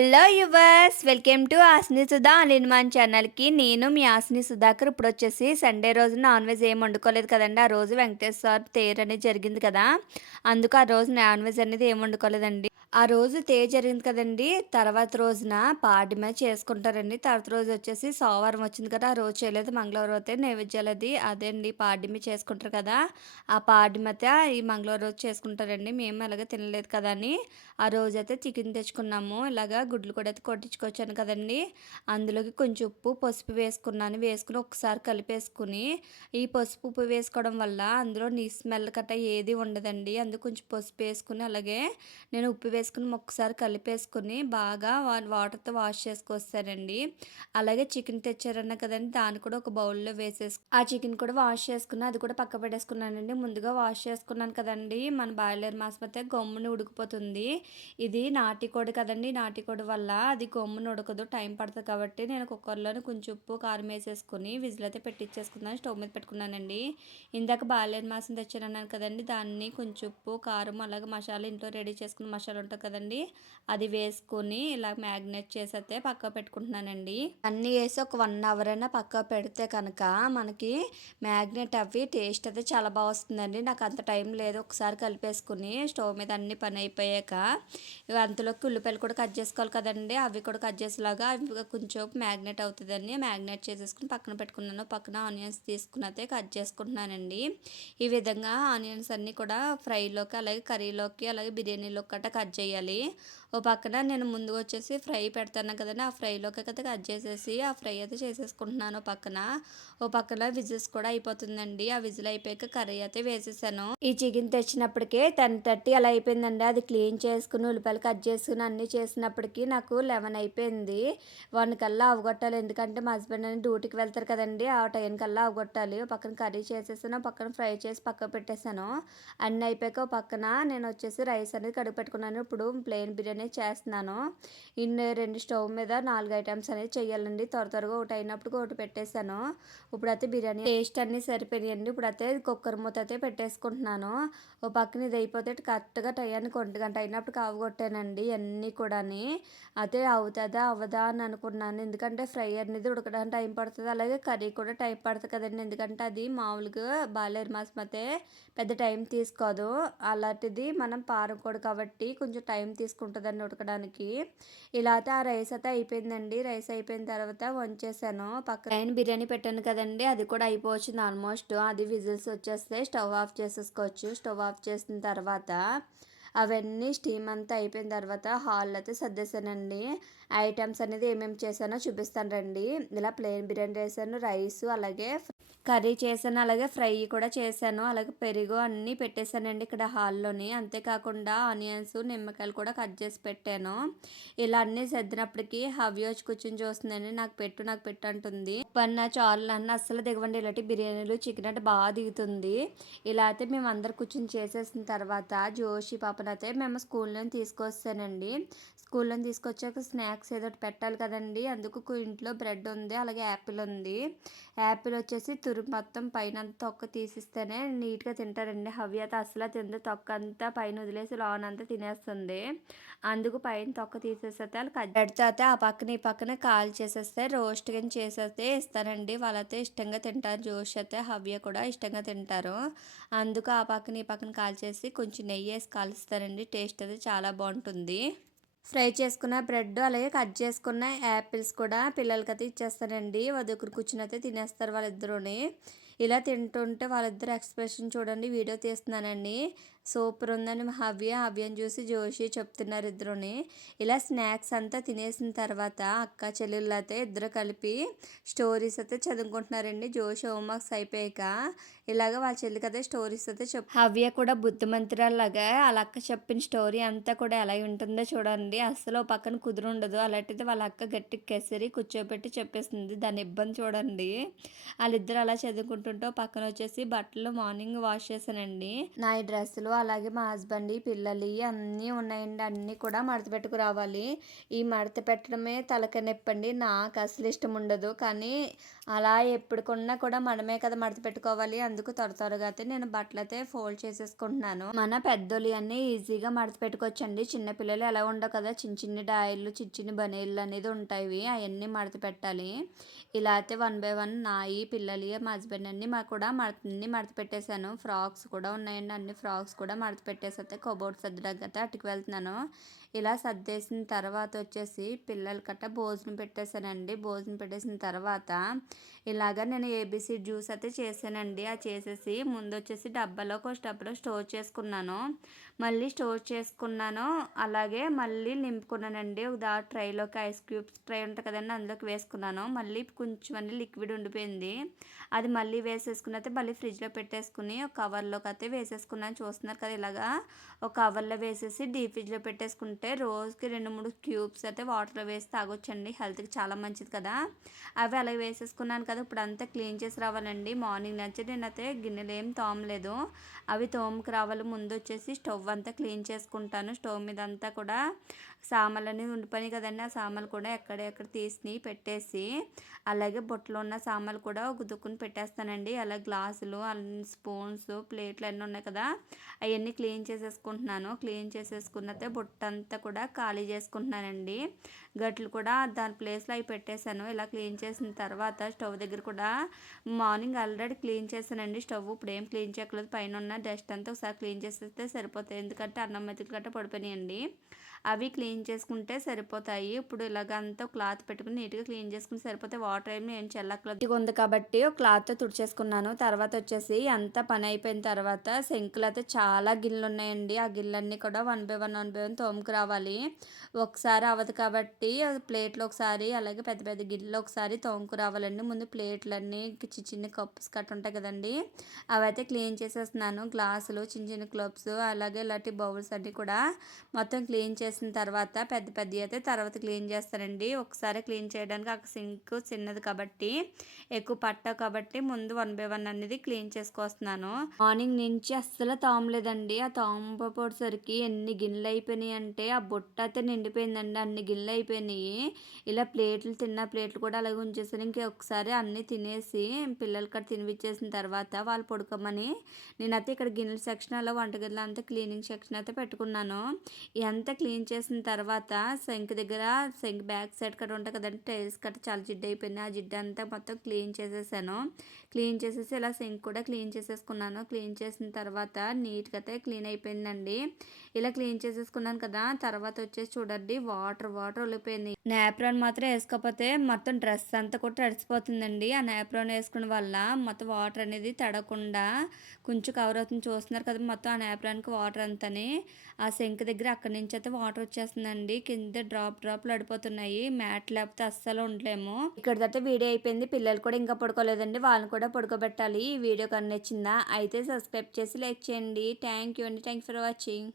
Hello yours, welcome to Asni Sudha all in one ఛానల్కి. నేను మీ ఆస్ని సుధాకర్. ఇప్పుడు వచ్చేసి సండే రోజు నాన్ వెజ్ ఏం వండుకోలేదు కదండి. ఆ రోజు వెంకటేశ్వర తేరు అనేది జరిగింది కదా, అందుకు ఆ రోజు నాన్ వెజ్ అనేది ఏం వండుకోలేదండి. ఆ రోజు తేరు జరిగింది కదండి, తర్వాత రోజున పాడ్యమ చేసుకుంటారండి. తర్వాత రోజు వచ్చేసి సోమవారం వచ్చింది కదా, ఆ రోజు చేయలేదు. మంగళవారం అయితే నైవేద్యాలు అదే అండి పాడ్యమి చేసుకుంటారు కదా, ఆ పాడ్యమతే ఈ మంగళవారం రోజు చేసుకుంటారండి. మేము అలాగే తినలేదు కదా అని ఆ రోజైతే చికెన్ తెచ్చుకున్నాము. ఇలాగా గుడ్లు కూడా అయితే కొట్టించుకొచ్చాను కదండి. అందులోకి కొంచెం ఉప్పు పసుపు వేసుకుని ఒకసారి కలిపేసుకుని, ఈ పసుపు ఉప్పు వేసుకోవడం వల్ల అందులో నీ స్మెల్ కట్ట ఏది ఉండదండి. అందుకు కొంచెం పసుపు వేసుకుని, అలాగే నేను ఉప్పు వేసుకుని ఒకసారి కలిపేసుకుని బాగా వాటర్తో వాష్ చేసుకొస్తానండి. అలాగే చికెన్ తెచ్చారన్న కదండి, దాన్ని కూడా ఒక బౌల్లో ఆ చికెన్ కూడా వాష్ చేసుకుని అది కూడా పక్క పెట్టేసుకున్నానండి. ముందుగా వాష్ చేసుకున్నాను కదండి, మన బాయిలర్ మాసం అయితే గమ్ముని ఉడికిపోతుంది. ఇది నాటుకోడి కదండి, నాటుకోడి వల్ల అది గమ్మున ఉడకదు, టైం పడుతుంది. కాబట్టి నేను కుక్కర్లోనే కొంచెం ఉప్పు కారం వేసేసుకుని విజిల్ అయితే పెట్టించేసుకున్నాను, స్టవ్ మీద పెట్టుకున్నానండి. ఇందాక బాయిలర్ మాసం తెచ్చానన్నాను కదండి, దాన్ని కొంచెం ఉప్పు కారం అలాగే మసాలా ఇంట్లో రెడీ చేసుకున్న మసాలా ఉంటుంది కదండి, అది వేసుకొని ఇలా మ్యాగ్నేట్ చేసి అయితే పక్క పెట్టుకుంటున్నానండి. అన్నీ వేసి ఒక 1 అవర్ అయినా పక్క పెడితే కనుక మనకి మ్యాగ్నేట్ అవి టేస్ట్ అయితే చాలా బాగా వస్తుందండి. నాకు అంత టైం లేదు. ఒకసారి కలిపేసుకుని స్టవ్ మీద అన్ని పని అయిపోయాక అంతలోకి ఉల్లిపాయలు కూడా కట్ చేసుకోవాలి కదండి, అవి కూడా కట్ చేసేలాగా అవి కొంచెం మ్యాగ్నేట్ అవుతుందని మ్యాగ్నేట్ చేసేసుకుని పక్కన పెట్టుకున్నాను. పక్కన ఆనియన్స్ తీసుకుని అయితే కట్ చేసుకుంటున్నానండి. ఈ విధంగా ఆనియన్స్ అన్నీ కూడా ఫ్రైలోకి అలాగే కర్రీలోకి అలాగే బిర్యానీలోకి గట్రా కట్ చేయాలి. ఓ పక్కన నేను ముందుగా వచ్చేసి ఫ్రై పెడతాను కదండి, ఆ ఫ్రైలోకి అయితే కట్ చేసేసి ఆ ఫ్రై అయితే చేసేసుకుంటున్నాను. ఓ పక్కన విజిల్స్ కూడా అయిపోతుందండి. ఆ విజిల్ అయిపోయాక కర్రీ అయితే వేసేసాను. ఈ చికెన్ తెచ్చినప్పటికే 10:30 అలా అయిపోయిందండి. అది క్లీన్ చేసుకుని ఉల్లిపాయలు కట్ చేసుకుని అన్నీ చేసినప్పటికీ నాకు 11 అయిపోయింది. 1 కల్లా అవగొట్టాలి, ఎందుకంటే మా హస్బెండ్ అని డ్యూటీకి వెళ్తారు కదండి, ఆ టైం కల్లా అవగొట్టాలి. ఓ పక్కన కర్రీ చేసేసాను, పక్కన ఫ్రై చేసి పక్క పెట్టేశాను. అన్నీ అయిపోయాక ఓ పక్కన నేను వచ్చేసి రైస్ అనేది కడుగు పెట్టుకున్నాను. ఇప్పుడు ప్లెయిన్ బిర్యానీ చేస్తున్నాను. 2 స్టవ్ మీద 4 ఐటమ్స్ అనేది చేయాలండి. త్వరగా ఒకటి అయినప్పుడు ఒకటి పెట్టేశాను. ఇప్పుడైతే బిర్యానీ టేస్ట్ అన్నీ సరిపోయాయండి. ఇప్పుడైతే కుక్కర్ మూత అయితే పెట్టేసుకుంటున్నాను. ఓ పక్కన ఇది అయిపోతే కరెక్ట్గా టయానికి 1 గంట అయినప్పుడు అవగొట్టానండి అన్నీ కూడాని. అయితే అవుతుందా అవ్వదా అని అనుకున్నాను, ఎందుకంటే ఫ్రై అనేది ఉడకడానికి టైం పడుతుంది, అలాగే కర్రీ కూడా టైం పడుతుంది కదండి. ఎందుకంటే అది మామూలుగా బాయిలర్ మాసం అయితే పెద్ద టైం తీసుకోదు, అలాంటిది మనం పారకూడదు కాబట్టి కొంచెం టైం తీసుకుంటుందండి ఉడకడానికి. ఇలా అయితే ఆ రైస్ అయితే అయిపోయిందండి. రైస్ అయిపోయిన తర్వాత వంచేసాను. పక్కన బిర్యానీ పెట్టాను కదండి, అది కూడా అయిపోవచ్చింది ఆల్మోస్ట్. అది విజిల్స్ వచ్చేస్తే స్టవ్ ఆఫ్ చేసేసుకోవచ్చు. స్టవ్ ఆఫ్ చేసిన తర్వాత అవన్నీ స్టీమ్ అంతా అయిపోయిన తర్వాత హాల్లో అయితే సర్దేశానండి. ఐటమ్స్ అనేది ఏమేమి చేశానో చూపిస్తాను రండి. ఇలా ప్లెయిన్ బిర్యానీ చేశాను, రైస్ అలాగే కర్రీ చేశాను, అలాగే ఫ్రై కూడా చేశాను, అలాగే పెరుగు అన్నీ పెట్టేశానండి ఇక్కడ హాల్లోని. అంతేకాకుండా ఆనియన్స్ నిమ్మకాయలు కూడా కట్ చేసి పెట్టాను. ఇలా అన్నీ సర్దినప్పటికీ హవ్య వచ్చి కూర్చొని చూస్తుందండి, నాకు పెట్టు అంటుంది. పన్న చారులు అన్న అస్సలు దిగవండి, ఇలాంటి బిర్యానీలు చికెన్ అంటే బాగా దిగుతుంది. ఇలా అయితే మేము అందరు కూర్చొని చేసేసిన తర్వాత జోషి పాపనైతే మేము స్కూల్లో తీసుకొస్తానండి. స్కూల్లో తీసుకొచ్చాక స్నాక్స్ ఏదో ఒకటి పెట్టాలి కదండి, అందుకు ఇంట్లో బ్రెడ్ ఉంది, అలాగే యాపిల్ ఉంది. యాపిల్ వచ్చేసి మొత్తం పైన తొక్క తీసిస్తేనే నీట్గా తింటారండి. హవ్య అయితే అసలు తింది, తొక్క అంతా పైన వదిలేసి లోన్ అంతా తినేస్తుంది. అందుకు పైన తొక్క తీసేస్తే వాళ్ళు బ్రెడ్తో అయితే ఆ పక్కన ఈ పక్కన కాల్ చేసేస్తే రోస్ట్ గా చేసేస్తే ఇస్తానండి. వాళ్ళైతే ఇష్టంగా తింటారు, జోష్ అయితే హవ్య కూడా ఇష్టంగా తింటారు. అందుకు ఆ పక్కన ఈ పక్కన కాల్ చేసి కొంచెం నెయ్యి వేసి కాలుస్తారండి, టేస్ట్ అయితే చాలా బాగుంటుంది. ఫ్రై చేసుకున్న బ్రెడ్ అలాగే కట్ చేసుకున్న యాపిల్స్ కూడా పిల్లలకైతే ఇచ్చేస్తానండి. వాళ్ళ దగ్గర కూర్చుని అయితే తినేస్తారు వాళ్ళిద్దరూని. ఇలా తింటుంటే వాళ్ళిద్దరు ఎక్స్ప్రెషన్ చూడండి, వీడియో తీస్తున్నానండి. సూపర్ ఉందని హవ్యని చూసి జోషి చెప్తున్నారు ఇద్దరుని. ఇలా స్నాక్స్ అంతా తినేసిన తర్వాత అక్క చెల్లెళ్ళు అయితే ఇద్దరు కలిపి స్టోరీస్ అయితే చదువుకుంటున్నారండి. జోషి హోంవర్క్స్ అయిపోయాక ఇలాగ వాళ్ళ చెల్లికి అయితే స్టోరీస్ అయితే హవ్య కూడా బుద్ధిమంతురాలాగా వాళ్ళ అక్క చెప్పిన స్టోరీ అంతా కూడా ఎలా ఉంటుందో చూడండి. అస్సలు పక్కన కుదురుండదు. అలాంటిది వాళ్ళ అక్క గట్టి కెసరి కూర్చోబెట్టి చెప్పేస్తుంది, దాని ఇబ్బంది చూడండి. వాళ్ళిద్దరు అలా చదువుకుంటుంటే పక్కన వచ్చేసి బట్టలు మార్నింగ్ వాష్ చేశానండి. నా ఈ డ్రెస్సులు అలాగే మా హస్బెండ్ పిల్లలు అన్నీ ఉన్నాయండి. అన్నీ కూడా మడత పెట్టుకురావాలి. ఈ మడత పెట్టడమే తలకాయ నొప్పండి. నాకు అసలు ఇష్టం ఉండదు. కానీ అలా ఎప్పుడుకున్నా కూడా మనమే కదా మడత పెట్టుకోవాలి. అందుకు త్వరగా అయితే నేను బట్టలైతే ఫోల్డ్ చేసేసుకుంటున్నాను. మన పెద్దోళ్ళు అన్నీ ఈజీగా మడత పెట్టుకోవచ్చండి. చిన్న పిల్లలు ఎలా ఉండవు కదా, చిన్న చిన్న డాయిలు చిన్న చిన్న బనీళ్ళు అనేది ఉంటాయి. అవన్నీ మడత పెట్టాలి. ఇలా అయితే వన్ బై వన్ నాయి పిల్లలు మా హస్బెండ్ అన్నీ కూడా అన్నీ మడత పెట్టేశాను. ఫ్రాక్స్ కూడా ఉన్నాయండి. అన్ని ఫ్రాక్స్ కూడా మడత పెట్టేసి అయితే కబోర్డ్ సర్దడానికి అటుకు వెళ్తున్నాను. ఇలా సర్దేసిన తర్వాత వచ్చేసి పిల్లల కట్ట భోజనం పెట్టేశానండి. భోజనం పెట్టేసిన తర్వాత ఇలాగ నేను ఏబీసీ జ్యూస్ అయితే చేశానండి. అది చేసేసి ముందు వచ్చేసి డబ్బాలో స్టోర్ చేసుకున్నాను. మళ్ళీ స్టోర్ చేసుకున్నాను. అలాగే మళ్ళీ నింపుకున్నానండి. ట్రైలోకి ఐస్ క్యూబ్స్ ట్రై ఉంటుంది కదండి, అందులోకి వేసుకున్నాను. మళ్ళీ కొంచెం అన్ని లిక్విడ్ ఉండిపోయింది. అది మళ్ళీ వేసేసుకుని అయితే మళ్ళీ ఫ్రిడ్జ్లో పెట్టేసుకుని ఒక కవర్లోకి అయితే వేసేసుకున్నాను. చూస్తున్నారు కదా, ఇలాగా ఒక కవర్లో వేసేసి డీప్ ఫ్రిడ్జ్లో పెట్టేసుకుంటే రోజుకి 2-3 క్యూబ్స్ అయితే వాటర్లో వేసి తాగొచ్చండి. హెల్త్కి చాలా మంచిది కదా. అవి అలా వేసేసుకున్నాను కదా. ఇప్పుడు అంతా క్లీన్ చేసి రావాలండి. మార్నింగ్ నుంచి నేనైతే గిన్నెలు ఏం తోమలేదు. అవి తోముకు రావాలి. ముందు వచ్చేసి స్టవ్ అంతా క్లీన్ చేసుకుంటాను. స్టవ్ మీద అంతా కూడా సామాన్లు అనేది ఉండిపోయినాయి కదండి. ఆ సామాన్లు కూడా ఎక్కడెక్కడ తీసి పెట్టేసి అలాగే బొట్టలో ఉన్న సామాన్లు కూడా గుద్దుకుని పెట్టేస్తానండి. అలా గ్లాసులు స్పూన్స్ ప్లేట్లు అన్నీ ఉన్నాయి కదా, అవన్నీ క్లీన్ చేసేసుకుంటున్నాను. క్లీన్ చేసేసుకున్నతే బుట్ట అంతా కూడా ఖాళీ చేసుకుంటున్నానండి. గట్లు కూడా దాని ప్లేస్లో అవి పెట్టేశాను. ఇలా క్లీన్ చేసిన తర్వాత స్టవ్ దగ్గర కూడా మార్నింగ్ ఆల్రెడీ క్లీన్ చేశానండి. స్టవ్ ఇప్పుడు ఏం క్లీన్ చేయట్లేదు. పైన ఉన్న డస్ట్ అంతా ఒకసారి క్లీన్ చేసేస్తే సరిపోతాయి. ఎందుకంటే అన్నం మెతుకులు గట్ట పడిపోయినాయండి. అవి క్లీన్ చేసుకుంటే సరిపోతాయి. ఇప్పుడు ఇలాగంతా క్లాత్ పెట్టుకుని నీట్గా క్లీన్ చేసుకుని సరిపోతాయి. వాటర్ ఏం చల్లట్లేదు. ఇది ఉంది కాబట్టి ఒక క్లాత్తో తుడిచేసుకున్నాను. తర్వాత వచ్చేసి అంతా పని అయిపోయిన తర్వాత సింకులు అయితే చాలా గిన్నెలు ఉన్నాయండి. ఆ గిన్నెలన్నీ కూడా వన్ బై వన్ తోముకు రావాలి. ఒకసారి అవ్వదు కాబట్టి ప్లేట్లు ఒకసారి, అలాగే పెద్ద పెద్ద గిన్నెలు ఒకసారి తోముకు రావాలండి. ముందు ప్లేట్లన్నీ చిన్న చిన్న కప్స్ కట్ట ఉంటాయి కదండి, అవైతే క్లీన్ చేసేస్తున్నాను. గ్లాసులు, చిన్న చిన్న క్లబ్స్, అలాగే ఇలాంటి బౌల్స్ అన్నీ కూడా మొత్తం క్లీన్ చేసిన తర్వాత పెద్ద పెద్దవి అయితే తర్వాత క్లీన్ చేస్తానండి. ఒకసారి క్లీన్ చేయడానికి ఆ సింక్ చిన్నది కాబట్టి ఎక్కువ పట్టావు కాబట్టి ముందు వన్ బై వన్ అనేది క్లీన్ చేసుకొస్తున్నాను. మార్నింగ్ నుంచి అస్సలు తోమలేదండి. ఆ తోమపోసరికి ఎన్ని గిన్నెలు అయిపోయినాయి అంటే ఆ బుట్ట అయితే నిండిపోయిందండి. అన్ని గిన్నెలు అయిపోయినాయి. ఇలా ప్లేట్లు, తిన్న ప్లేట్లు కూడా అలాగే ఉంచేసాను. ఇంకొకసారి అన్నీ తినేసి పిల్లలకి అక్కడ తినిపించేసిన తర్వాత వాళ్ళు పడుకోమని నేనైతే ఇక్కడ గిన్నెల సెక్షన్ అలా వంటగదిలో అంతా క్లీనింగ్ సెక్షన్ అయితే పెట్టుకున్నాను. ఇదంతా క్లీన్ చేసిన తర్వాత సింక్ దగ్గర సింక్ బ్యాక్ సైడ్ కట్ట ఉంటుంది కదండి, టైల్స్ కట్ట చాలా జిడ్డు అయిపోయింది. ఆ జిడ్డు అంతా మొత్తం క్లీన్ చేసేసాను. క్లీన్ చేసేసి ఇలా సింక్ కూడా క్లీన్ చేసేసుకున్నాను. క్లీన్ చేసిన తర్వాత నీట్గా అయితే క్లీన్ అయిపోయిందండి. ఇలా క్లీన్ చేసేసుకున్నాను కదా. తర్వాత వచ్చేసి చూడండి వాటర్ వెళ్ళిపోయింది. నేప్రాన్ మాత్రం వేసుకోకపోతే మొత్తం డ్రెస్ అంతా కూడా తడిసిపోతుందండి. ఆ నేప్రాన్ వేసుకున్న వల్ల మొత్తం వాటర్ అనేది తడకుండా కొంచెం కవర్ అవుతుంది. చూస్తున్నారు కదా, మొత్తం ఆ నేప్రాన్కి వాటర్ అంతని ఆ సింక్ దగ్గర అక్కడి నుంచి అయితే వాటర్ వచ్చేస్తుందండి. కింద డ్రాప్లు పడిపోతున్నాయి. మ్యాట్ లేకపోతే అస్సలు ఉండలేము. ఇక్కడిదైతే వీడియో అయిపోయింది. పిల్లలు కూడా ఇంకా పడుకోలేదండి, వాళ్ళని కూడా పడుకోబెట్టాలి. ఈ వీడియో కన్నా నచ్చిందా అయితే సబ్స్క్రైబ్ చేసి లైక్ చేయండి. థ్యాంక్ యూ అండి. Thank for watching.